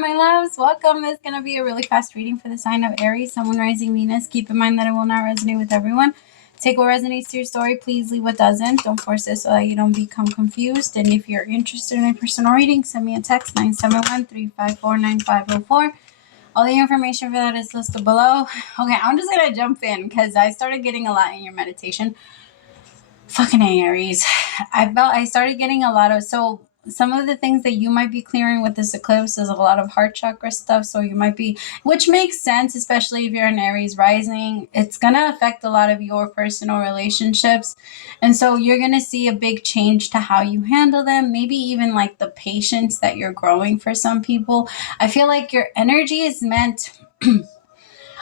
my loves. Welcome. This is going to be a really fast reading for the sign of Aries, Sun, Moon, Rising, Venus. Keep in mind that it will not resonate with everyone. Take what resonates to your story. Please leave what doesn't. Don't force it so that you don't become confused. And if you're interested in a personal reading, send me a text, 971-354-9504. All the information for that is listed below. Okay, I'm just going to jump in because I started getting a lot in your meditation. Fucking Aries. I started getting a lot of, so some of the things that you might be clearing with this eclipse is a lot of heart chakra stuff. So you might be, which makes sense, especially if you're an Aries rising, it's going to affect a lot of your personal relationships. And so you're going to see a big change to how you handle them. Maybe even like the patience that you're growing for some people. I feel like your energy is meant, I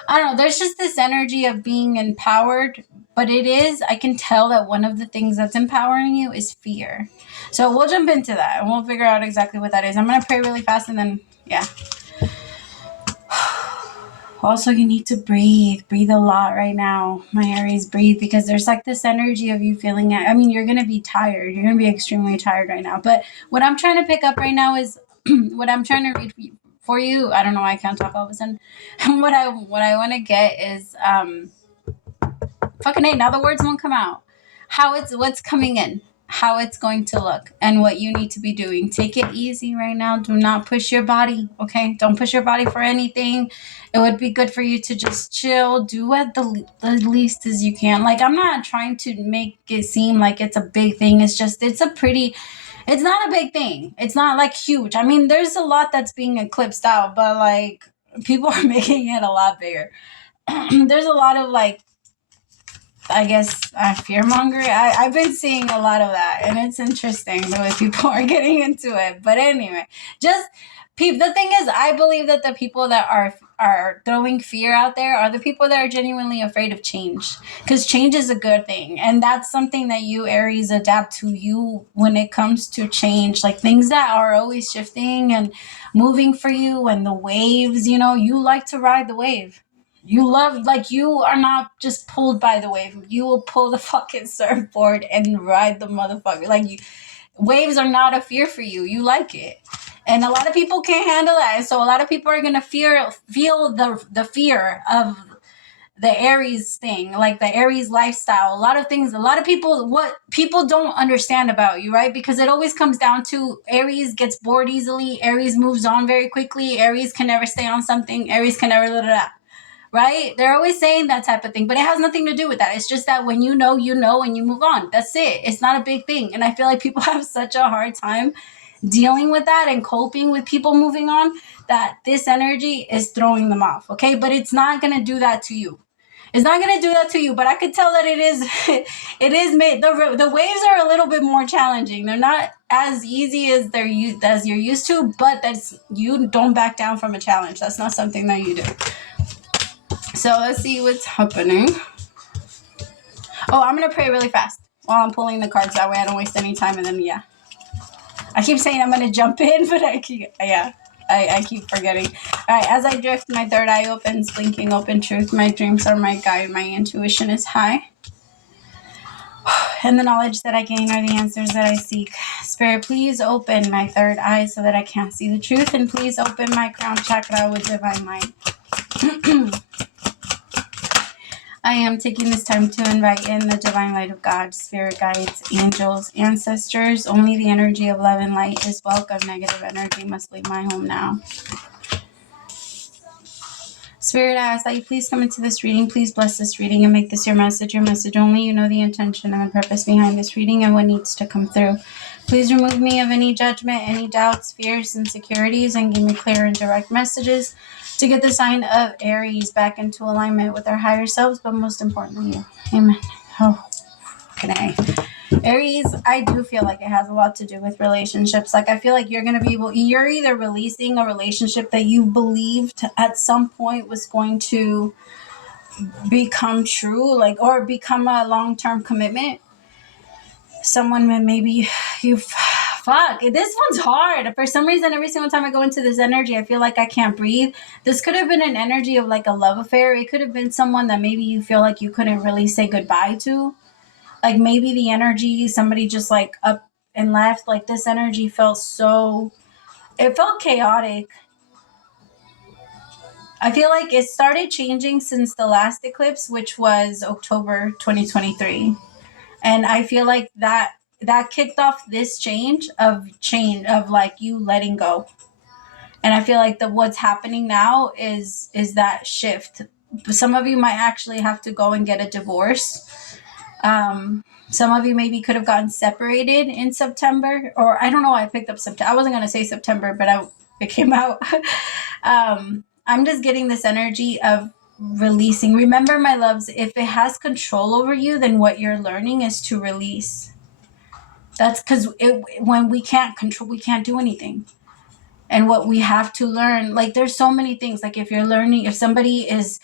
don't know, there's just this energy of being empowered, but it is, I can tell that one of the things that's empowering you is fear. So we'll jump into that and we'll figure out exactly what that is. I'm going to pray really fast and then, yeah. Also, you need to breathe. Breathe a lot right now, my Aries. Breathe, because there's like this energy of you feeling it. I mean, you're going to be tired. You're going to be extremely tired right now. But what I'm trying to pick up right now is what I'm trying to read for you. I don't know why I can't talk all of a sudden. What I want to get is fucking hey, now the words won't come out. What's coming in, how it's going to look, and what you need to be doing. Take it easy right now. Do not push your body, okay? Don't push your body for anything. It would be good for you to just chill. Do what the least as you can. Like, I'm not trying to make it seem like it's a big thing. It's just, it's not a big thing. It's not like huge. I mean, there's a lot that's being eclipsed out, but like people are making it a lot bigger. There's a lot of like, I guess, fear mongering. I've been seeing a lot of that, and it's interesting the way people are getting into it. But anyway, the thing is, I believe that the people that are throwing fear out there are the people that are genuinely afraid of change, because change is a good thing, and that's something that you Aries adapt to. You, when it comes to change, like things that are always shifting and moving for you, and the waves, you like to ride the wave. You love, like, you are not just pulled by the wave. You will pull the fucking surfboard and ride the motherfucker. Like, waves are not a fear for you. You like it. And a lot of people can't handle that. And so a lot of people are going to feel the fear of the Aries thing, like the Aries lifestyle. A lot of people, what people don't understand about you, right? Because it always comes down to Aries gets bored easily. Aries moves on very quickly. Aries can never stay on something. Aries can never let it out. Right? They're always saying that type of thing, but it has nothing to do with that. It's just that when you know, and you move on. That's it. It's not a big thing. And I feel like people have such a hard time dealing with that and coping with people moving on, that this energy is throwing them off. Okay. But it's not going to do that to you. It's not going to do that to you, but I could tell that it is made. The waves are a little bit more challenging. They're not as easy as you're used to, but you don't back down from a challenge. That's not something that you do. So let's see what's happening. Oh, I'm going to pray really fast while I'm pulling the cards. That way I don't waste any time. And then, yeah. I keep saying I'm going to jump in, but I keep forgetting. All right. As I drift, my third eye opens, blinking open truth. My dreams are my guide. My intuition is high. And the knowledge that I gain are the answers that I seek. Spirit, please open my third eye so that I can see the truth. And please open my crown chakra with divine light. I am taking this time to invite in the divine light of God, spirit guides, angels, ancestors. Only the energy of love and light is welcome. Negative energy must leave my home now. Spirit, I ask that you please come into this reading. Please bless this reading and make this your message only. You know the intention and the purpose behind this reading and what needs to come through. Please remove me of any judgment, any doubts, fears, insecurities, and give me clear and direct messages to get the sign of Aries back into alignment with our higher selves, but most importantly, you. Amen. Oh, okay. Aries, I do feel like it has a lot to do with relationships. Like, I feel like you're either releasing a relationship that you believed at some point was going to become true, like, or become a long-term commitment. Someone maybe fuck, this one's hard. For some reason, every single time I go into this energy, I feel like I can't breathe. This could have been an energy of like a love affair. It could have been someone that maybe you feel like you couldn't really say goodbye to. Like maybe the energy, somebody just like up and left. Like this energy it felt chaotic. I feel like it started changing since the last eclipse, which was October 2023. And I feel like that kicked off this change of like you letting go. And I feel like what's happening now is that shift. Some of you might actually have to go and get a divorce. Some of you maybe could have gotten separated in September, or I don't know why I picked up September. I wasn't going to say September, but it came out. I'm just getting this energy of releasing. Remember, my loves, if it has control over you, then what you're learning is to release. That's because when we can't control, we can't do anything. And what we have to learn, like there's so many things. Like if somebody is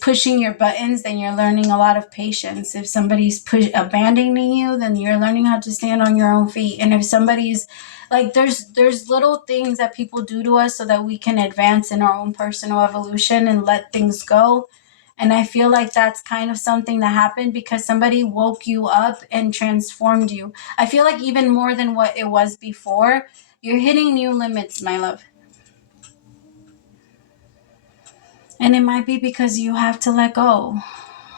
pushing your buttons, then you're learning a lot of patience. If somebody's abandoning you, then you're learning how to stand on your own feet. And if somebody's like, there's little things that people do to us so that we can advance in our own personal evolution and let things go. And I feel like that's kind of something that happened because somebody woke you up and transformed you. I feel like even more than what it was before, you're hitting new limits, my love. And it might be because you have to let go.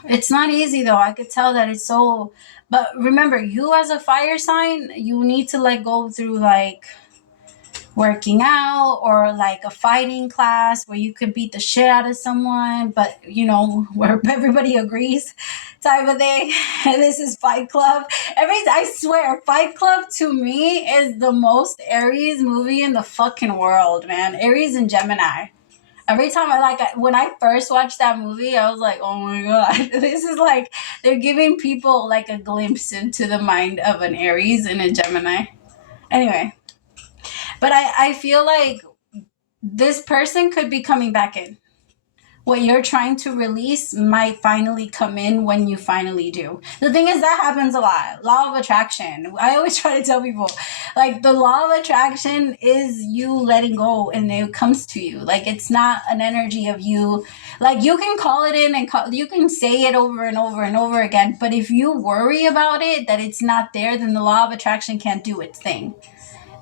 It's not easy though. I could tell that it's so, but remember, you as a fire sign, you need to let go through like working out or like a fighting class where you could beat the shit out of someone, but where everybody agrees type of thing. This is Fight Club. I swear, Fight Club to me is the most Aries movie in the fucking world, man. Aries and Gemini. Every time when I first watched that movie, I was like, oh my God, this is like, they're giving people like a glimpse into the mind of an Aries and a Gemini. Anyway, but I feel like this person could be coming back in. What you're trying to release might finally come in when you finally do. The thing is, that happens a lot. Law of attraction. I always try to tell people, like, the law of attraction is you letting go and it comes to you. Like, it's not an energy of you. Like, you can call it in and you can say it over and over and over again. But if you worry about it, that it's not there, then the law of attraction can't do its thing.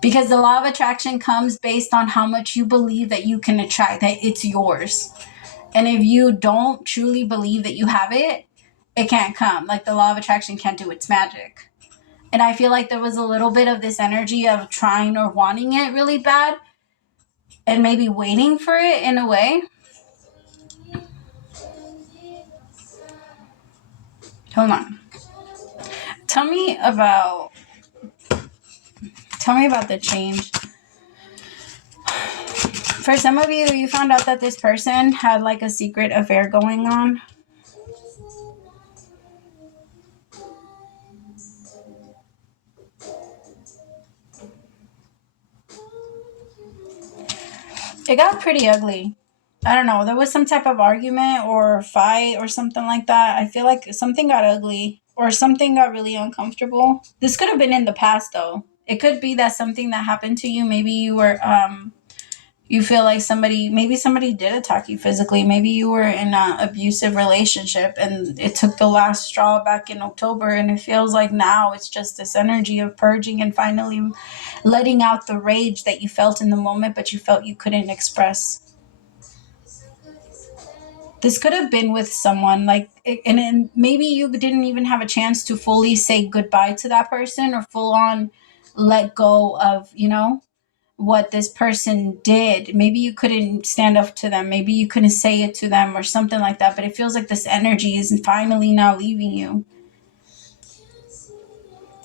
Because the law of attraction comes based on how much you believe that you can attract, that it's yours. And if you don't truly believe that you have it, it can't come. Like the law of attraction can't do its magic. And I feel like there was a little bit of this energy of trying or wanting it really bad and maybe waiting for it in a way. Hold on. Tell me about the change. For some of you, you found out that this person had like a secret affair going on. It got pretty ugly. I don't know. There was some type of argument or fight or something like that. I feel like something got ugly or something got really uncomfortable. This could have been in the past though. It could be that something that happened to you, maybe you were you feel like maybe somebody did attack you physically. Maybe you were in an abusive relationship and it took the last straw back in October, and it feels like now it's just this energy of purging and finally letting out the rage that you felt in the moment, but you felt you couldn't express. This could have been with someone like, and maybe you didn't even have a chance to fully say goodbye to that person or full on let go of, what this person did. Maybe you couldn't stand up to them. Maybe you couldn't say it to them or something like that. But it feels like this energy is finally now leaving you.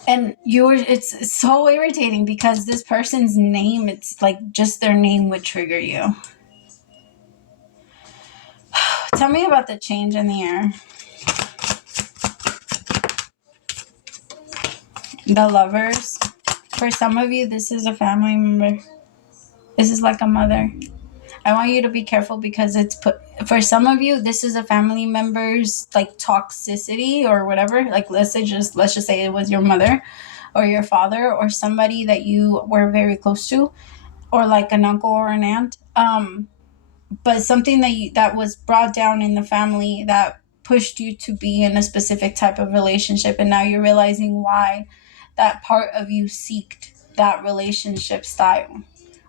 And it's so irritating because this person's name, it's like just their name would trigger you. Tell me about the change in the air. The Lovers. For some of you, this is a family member. This is like a mother. I want you to be careful because for some of you, this is a family member's like toxicity or whatever. Like let's just say it was your mother or your father or somebody that you were very close to, or like an uncle or an aunt. But something that was brought down in the family that pushed you to be in a specific type of relationship, and now you're realizing why that part of you seeked that relationship style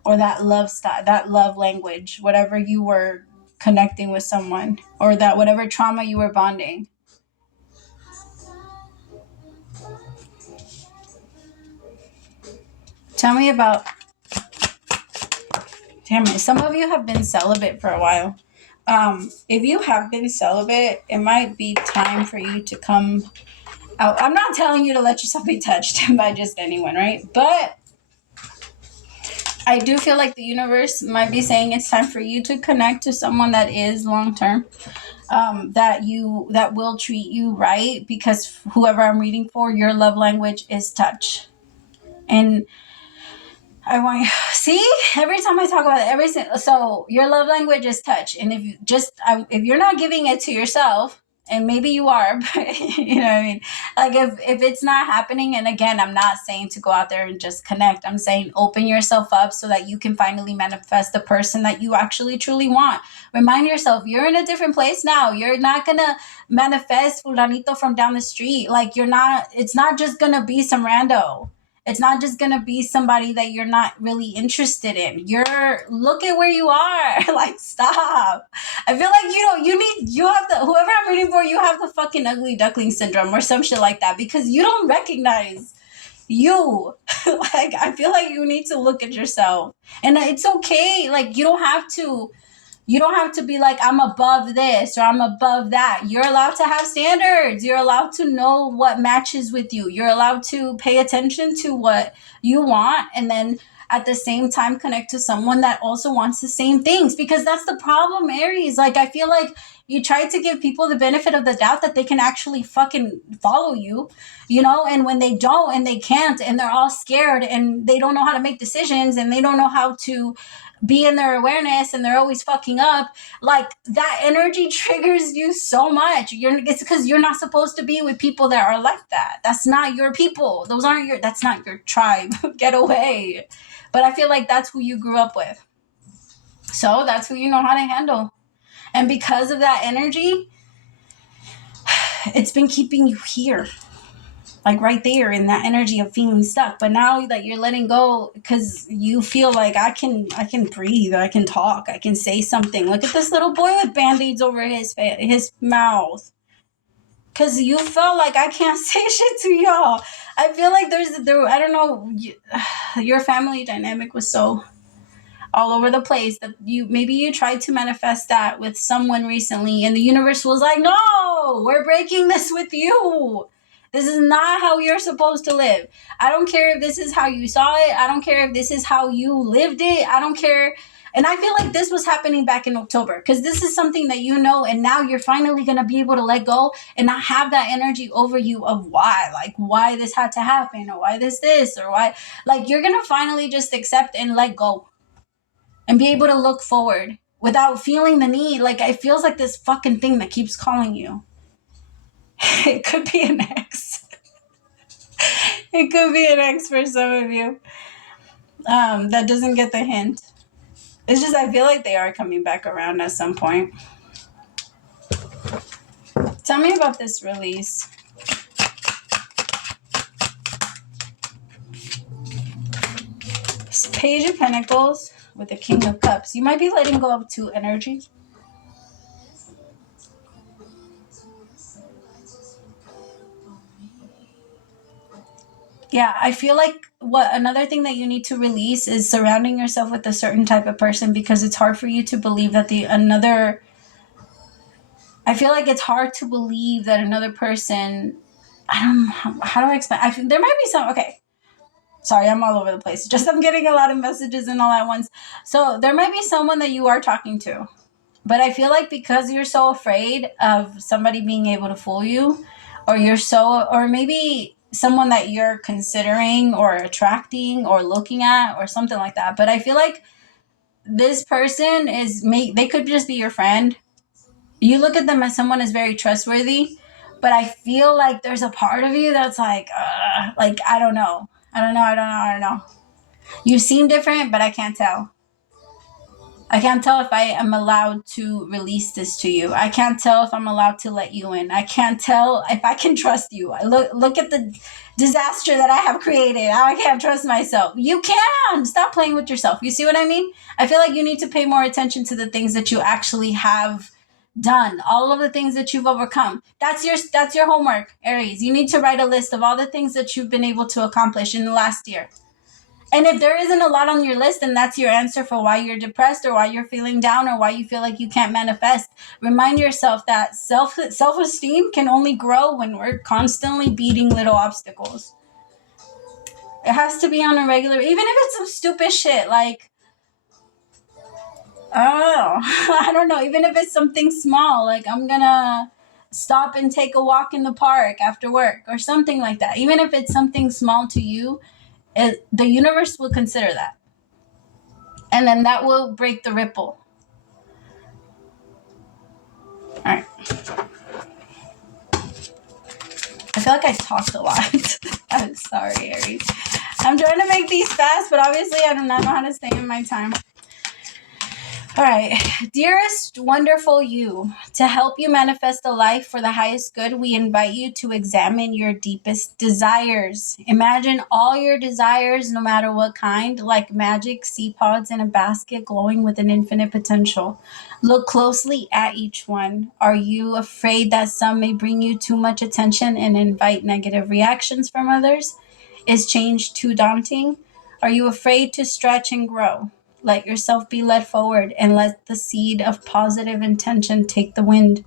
or that love style, that love language, whatever you were connecting with someone, or that whatever trauma you were bonding. Tell me about, damn it, some of you have been celibate for a while. If you have been celibate, it might be time for you to come out. I'm not telling you to let yourself be touched by just anyone, right? But I do feel like the universe might be saying it's time for you to connect to someone that is long-term, that will treat you right, because whoever I'm reading for, your love language is touch. And I want, see, every time I talk about it, so your love language is touch. And if you're not giving it to yourself, and maybe you are, but you know what I mean? Like if it's not happening, and again, I'm not saying to go out there and just connect. I'm saying open yourself up so that you can finally manifest the person that you actually truly want. Remind yourself, you're in a different place now. You're not going to manifest fulanito from down the street. Like it's not just going to be some rando. It's not just going to be somebody that you're not really interested in. Look at where you are. Like, stop. I feel like you have whoever I'm reading for, you have the fucking ugly duckling syndrome or some shit like that, because you don't recognize you. Like, I feel like you need to look at yourself, and it's okay. Like, you don't have to be like, I'm above this or I'm above that. You're allowed to have standards. You're allowed to know what matches with you. You're allowed to pay attention to what you want, and then at the same time connect to someone that also wants the same things, because that's the problem, Aries. Like, I feel like you try to give people the benefit of the doubt that they can actually fucking follow you, and when they don't and they can't, and they're all scared and they don't know how to make decisions and they don't know how to be in their awareness, and they're always fucking up, like, that energy triggers you so much. It's because you're not supposed to be with people that are like that. That's not your people. That's not your tribe. Get away. But I feel like that's who you grew up with, so that's who you know how to handle. And because of that energy, it's been keeping you here, like right there in that energy of feeling stuck. But now that you're letting go, because you feel like I can breathe, I can talk, I can say something. Look at this little boy with band-aids over his mouth, because you felt like I can't say shit to y'all. I feel like I don't know, your family dynamic was so all over the place that you tried to manifest that with someone recently, and the universe was like, no, we're breaking this with you. This is not how you're supposed to live. I don't care if this is how you saw it. I don't care if this is how you lived it. I don't care. And I feel like this was happening back in October, because this is something that and now you're finally going to be able to let go and not have that energy over you of why this had to happen, or why this, or why, like, you're going to finally just accept and let go and be able to look forward without feeling the need. Like, it feels like this fucking thing that keeps calling you. It could be an ex. It could be an ex for some of you that doesn't get the hint. It's just, I feel like they are coming back around at some point. Tell me about this release. Page of Pentacles with the King of Cups. You might be letting go of two energies. Yeah, I feel like another thing that you need to release is surrounding yourself with a certain type of person, because it's hard for you to believe that I feel like it's hard to believe that another person, I don't know, how do I explain? There might be some, okay. Sorry, I'm all over the place. Just I'm getting a lot of messages and all at once. So there might be someone that you are talking to, but I feel like because you're so afraid of somebody being able to fool you, or maybe someone that you're considering or attracting or looking at or something like that. But I feel like this person they could just be your friend. You look at them as someone is very trustworthy, but I feel like there's a part of you that's like I don't know. I don't know. You seem different, but I can't tell. I can't tell if I am allowed to release this to you. I can't tell if I'm allowed to let you in. I can't tell if I can trust you. Look at the disaster that I have created. I can't trust myself. You can. Stop playing with yourself. You see what I mean? I feel like you need to pay more attention to the things that you actually have done, all of the things that you've overcome. That's your homework, Aries. You need to write a list of all the things that you've been able to accomplish in the last year. And if there isn't a lot on your list, then that's your answer for why you're depressed or why you're feeling down or why you feel like you can't manifest. Remind yourself that self-esteem can only grow when we're constantly beating little obstacles. It has to be on a regular, even if it's some stupid shit like, I don't know, even if it's something small, like I'm gonna stop and take a walk in the park after work or something like that. Even if it's something small to you, the universe will consider that. And then that will break the ripple. All right. I feel like I talked a lot. I'm sorry, Aries. I'm trying to make these fast, but obviously I do not know how to stay in my time. All right. Dearest, wonderful you, to help you manifest a life for the highest good, we invite you to examine your deepest desires. Imagine all your desires, no matter what kind, like magic seed pods in a basket glowing with an infinite potential. Look closely at each one. Are you afraid that some may bring you too much attention and invite negative reactions from others? Is change too daunting? Are you afraid to stretch and grow? Let yourself be led forward and let the seed of positive intention take to the wind.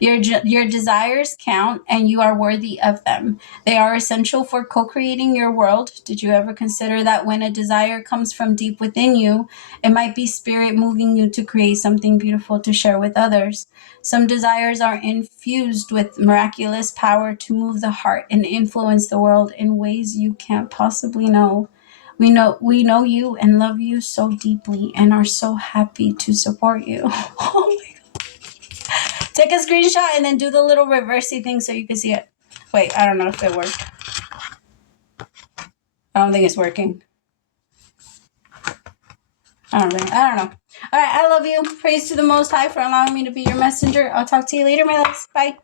Your desires count and you are worthy of them. They are essential for co-creating your world. Did you ever consider that when a desire comes from deep within you, it might be spirit moving you to create something beautiful to share with others? Some desires are infused with miraculous power to move the heart and influence the world in ways you can't possibly know. We know you and love you so deeply and are so happy to support you. Oh my God. Take a screenshot and then do the little reversey thing so you can see it. Wait, I don't know if it worked. I don't think it's working. I don't know. All right, I love you. Praise to the Most High for allowing me to be your messenger. I'll talk to you later, my loves. Bye.